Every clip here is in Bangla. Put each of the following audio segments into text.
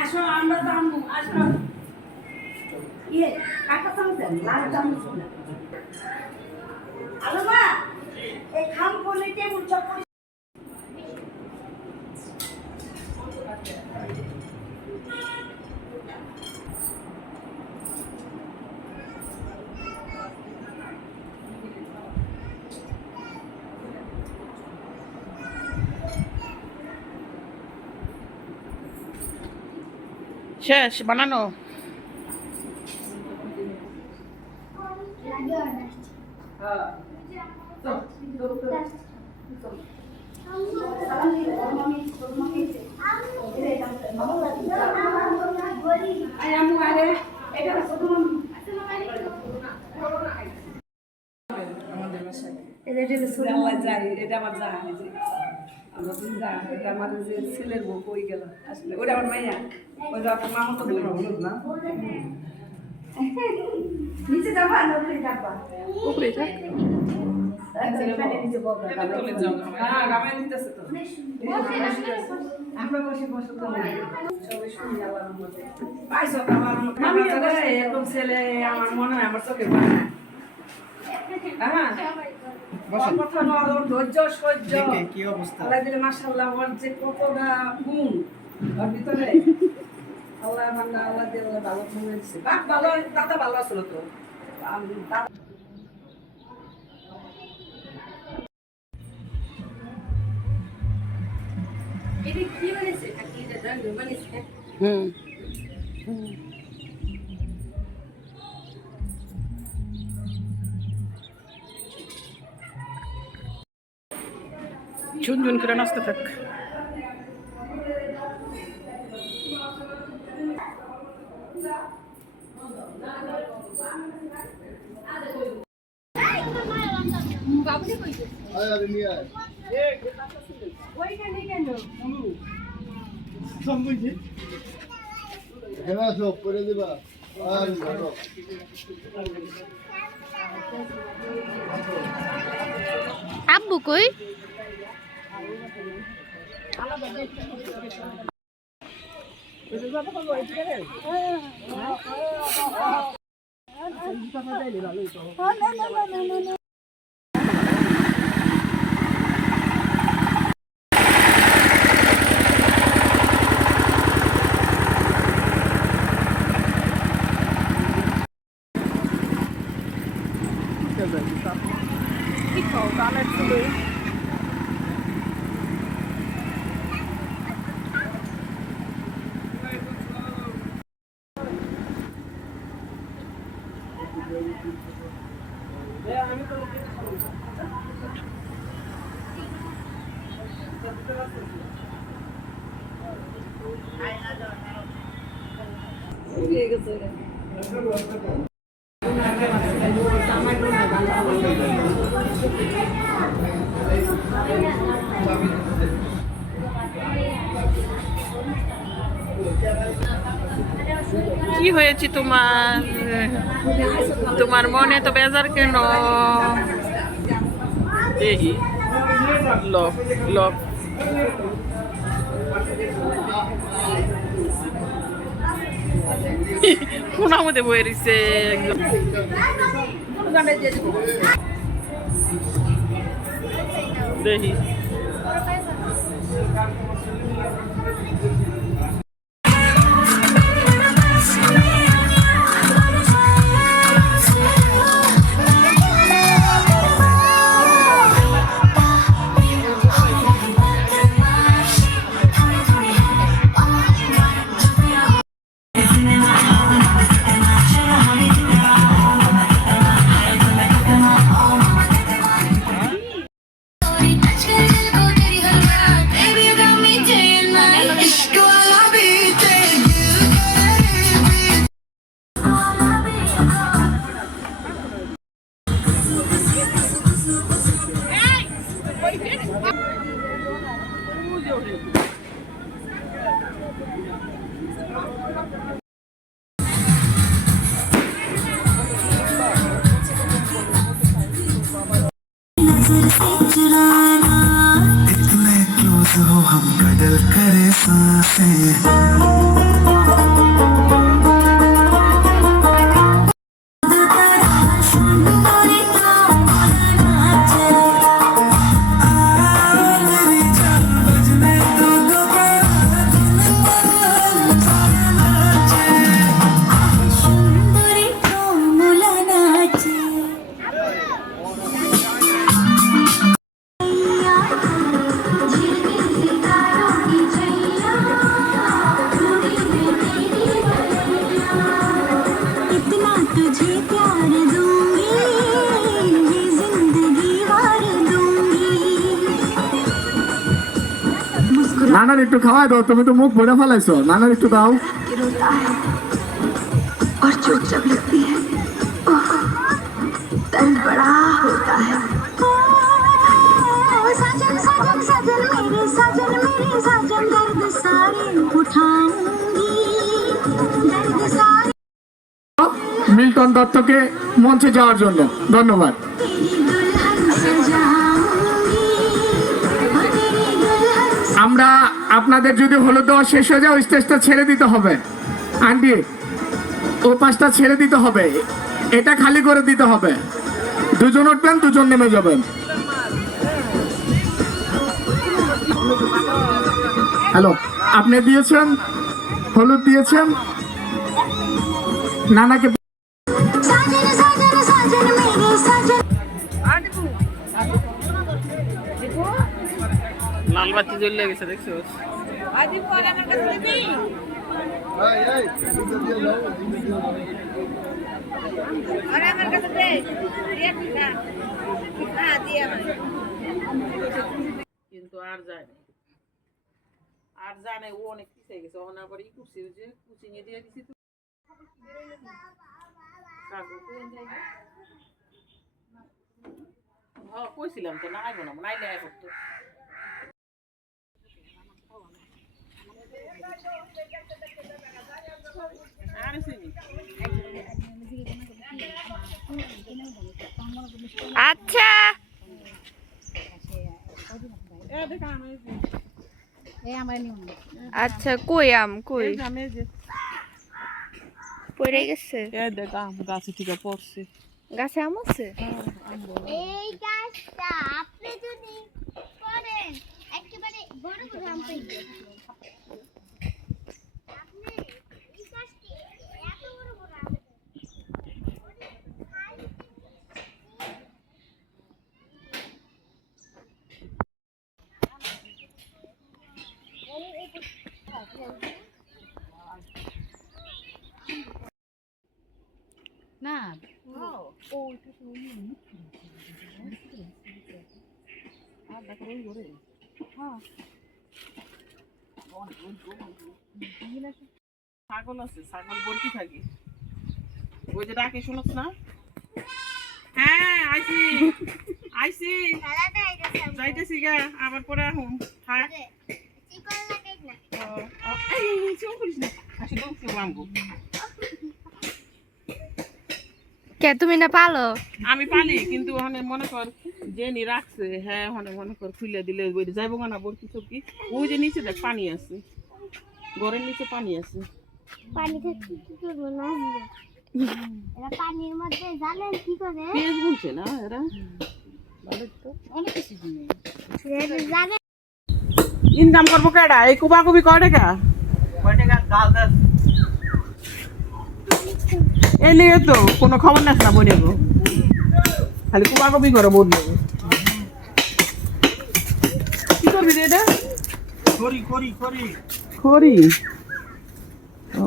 আসো আমরা জানবো আসো ইয়ে কাকা চামচেন লাল চামচ না আলো মা এই খাম কোনে টেবিল চপ শেষ বানানো। আমার যে ছেলের বউ কই গেল আসলে ওটা আমার মাইয়া ওই আপনার মামা তো হলুদ না নিচে যাবা না উপরে যাবা উপরে যা আমরা বসে বসে তো সবাই শুনি আল্লাহর এরকম ছেলে আমার মনে হয় আমার চোখে পড়ে না। কথা নরম ধৈর্য সহ্য কি অবস্থা আল্লাহ দিলে মাশাআল্লাহ ওর যে কতটা গুণ ওর ভিতরে আল্লাহ বান্দা আল্লাহ দিলে ভালো ঘুমিয়েছে বাপ ভালো দাদা ভালো আসলো তো এটা কি বলেছে কাকি এটা রঙ বলেছে ঝুনঝুন করে নাচতে থাক। করে দিবা আব্বু কই কি হয়েছে তোমার? তোমার মনে তো বেজার কেন? এই লক লক কোনার মধ্যে বয়ে রয়েছে দেখি इतने क्लोज हो हम बदल करे सांसें নানার একটু খাওয়া দাও, তুমি তো মুখ ভরে ফেলাইছো, নানার একটু দাও। और चोट जब लगती है दर्द बड़ा होता है। साजन साजन साजन मेरे साजन दर्द सारे उठाऊंगी, दर्द सारे। মিল্টন দত্তকে মঞ্চে যাওয়ার জন্য ধন্যবাদ। तेरी दुल्हन सजाऊंगी, तेरी दुल्हन আমরা আপনাদের যদি হলুদ দেওয়া শেষ হয়ে যায়, ওই স্টেজটা ছেড়ে দিতে হবে। আন্টি ও পাশটা ছেড়ে দিতে হবে, এটা খালি করে দিতে হবে। দুজন উঠবেন, দুজন নেমে যাবেন। হ্যালো, আপনি দিয়েছেন, হলুদ দিয়েছেন নানাকে। साजन साजन साजन मेरे साजन। লাল বাতি জ্বলে গেছে দেখছো কিন্তু আর যায় না, আর জানে ও অনেক পিছিয়ে গেছে। ওনার পরে ই করছি যে কুচিং এ দিয়ে দিছি। হ্যাঁ কইছিলাম তো না আইব না, নাইলে আয় করতো। আচ্ছা আচ্ছা কই আম কই পড়ে গেছে দেখ আম গাছে ঠিক পড়ছে। গাছে আম আছে এই গাছটা আপনি যদি করেন একেবারে বড় বড় আম পাইবেন। আপনি এই গাছটি এত বড় বড় আম না ছাগল আছে, ছাগল বর্তি থাকে। ওই যে ডাকে শুনছ না? হ্যাঁ আইছি আইছি খেলাটা আইতাছে যাইতেছি গা, আবার পরে আহুম। হ্যাঁ চিকন লাগাই না। এই চুপ করিস না, আসি দৌড়ছি আমগো। কে তুমি না পালো আমি পালি, কিন্তু ওখানে মনে কর যে নি রাখছে, হ্যাঁ ওখানে মনে কর খুলে দিলে যাইব না বর্তি চকি। ওই যে নিচে দেখ পানি আছে, ঘরের নিচে পানি আছে। পানি থাকতে কি করবো না এরা পানির মধ্যে জানেন কি করে পেঁয়াজ বুনছে না এরা জানে ইনকাম করবো কেডা এই কুবাকুবি কয় টাকা এই নিয়ে তো কোনো খবর নাস না বই নেবো খালি কুবাকুবি করে বোন নেবো কি করবি রে এটা খড়ি ও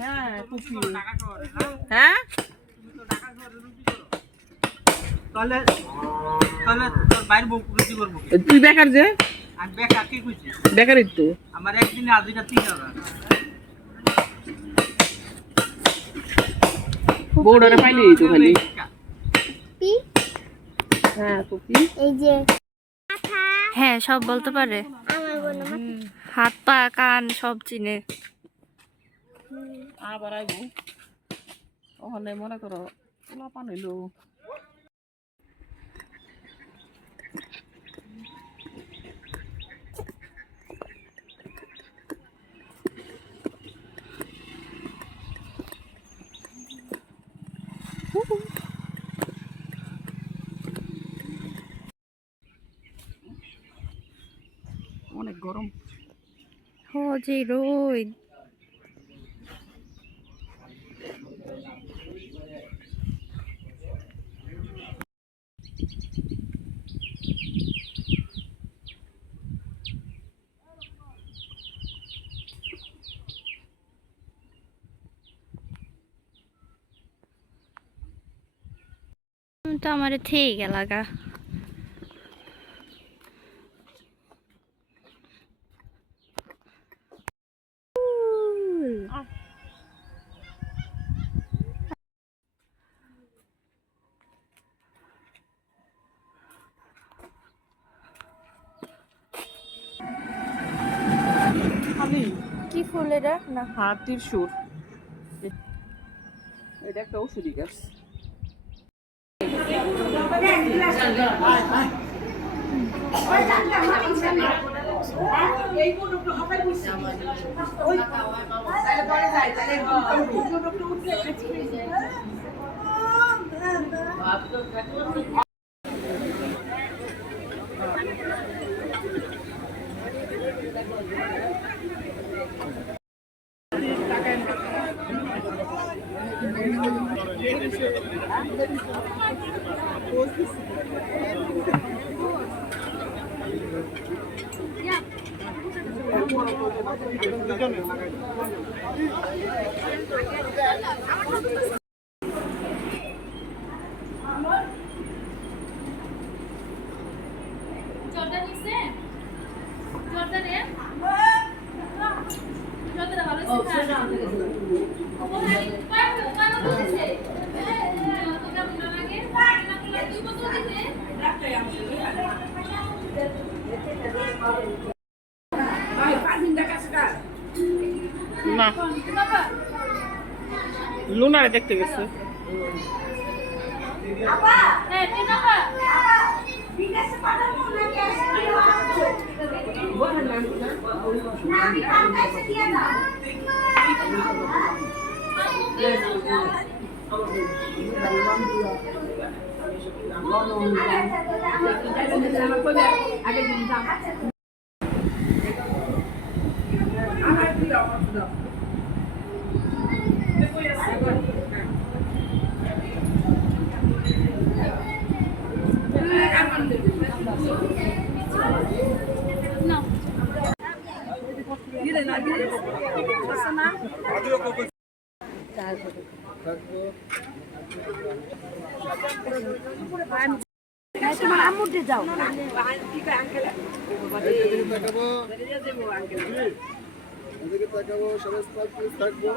হ্যাঁ কুপি হ্যাঁ তাহলে তোর বাইরে বউ রুটি করবো তুই বেকার যে আমি বেকার কি কইছি বেকারই তো আমার একদিনে আজিটা 3000 বউডারে পাইলি তো খালি পি হ্যাঁ কুপি এই যে হ্যাঁ সব বলতে পারে আমার বোন হাত পা কান সব চিনে আবার আইবো ওখানে মনে করো লাপান হইলো অনেক গরম ও যে রোদ তো আমার ঠিক এলাকা খালি কি ফুল এটা না হাতির সুর এটা একটা ওষুধি গাছ না লুনারে দেখতে গেছে তোমার আম্মুতে যাও থাকবো সবাই থাকবো